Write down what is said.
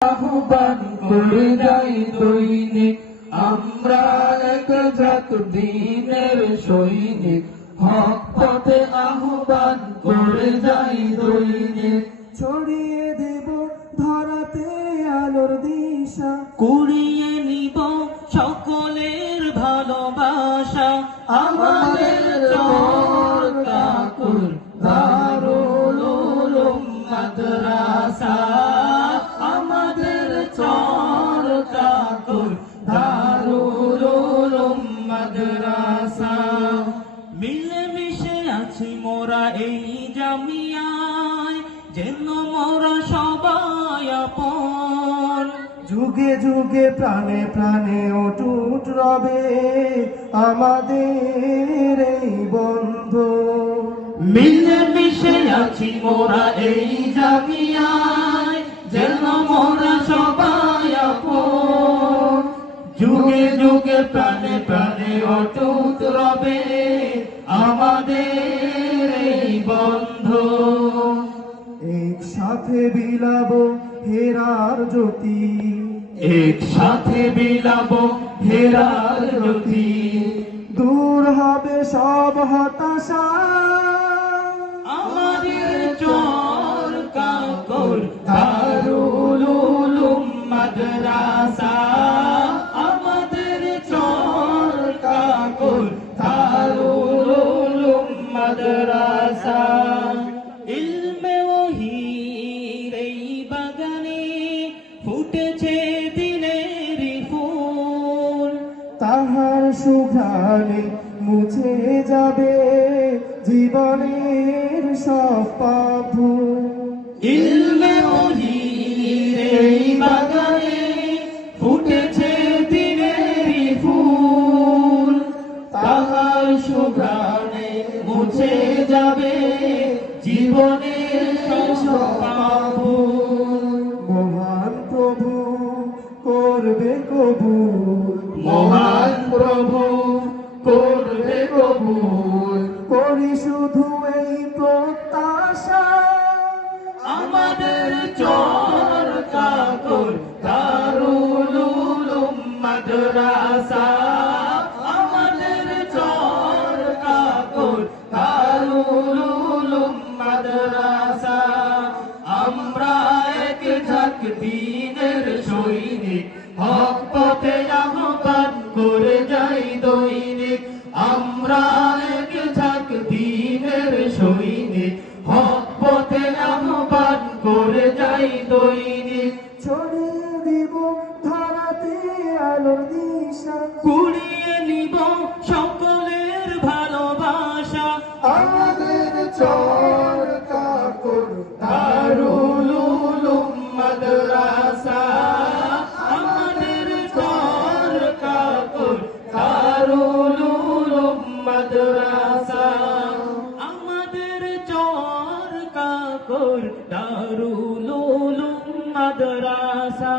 আহ্বান করে যাই দৈনিক। আমরা এক জাত দিনের সৈনিক। হক পথে আহ্বান করে যাই দৈনিক। ছড়িয়ে দেব ধরাতে আলোর দিশা। কুড়িয়ে নিব সকলের ভালোবাসা। আমাদের চর কাকুর দারুল মাদ্রাসা। জামিয়ায় যেন মোরা সবাই আপন। যুগে যুগে প্রাণে প্রাণে অটুট রবে আমাদের এই বন্ধু। মিলে মিশে আছি মোরা এই জামিয়ায় যেন মোরা সবাই আপন। যুগে যুগে প্রাণে প্রাণে অটুট রবে আমাদের একসাথে বিলাব হেরার জ্যোতি। একসাথে বিলাব হেরার জ্যোতি। দূর হবে সব হতাশা। আমাদের চর তাহার সুঘ্রাণে মুছে যাবে জীবনের সব পাপু। ইলমে ওহির এই বাগানে ফুটেছে দিনেরই ফুল। তাহার সুঘ্রাণে মুছে যাবে জীবনের সপাবু মহান প্রভু করবে কবুল। করবে কবুল। করি শুধু এই প্রত্যাশা। আমাদের চর কাকুর দারুল উলুম মাদ্রাসা। আমাদের চর কাকুর দারুল উলুম মাদ্রাসা। আমরা এক ঝাঁক দিনের সৈনিক হক পথে আহ্বান করে ছড়িয়ে দিব ধরাতে আলোর দিশা। কুড়িয়ে নিব সকলের ভালোবাসা। আমাদের চর কাকর দারুল উলুম মাদ্রাসা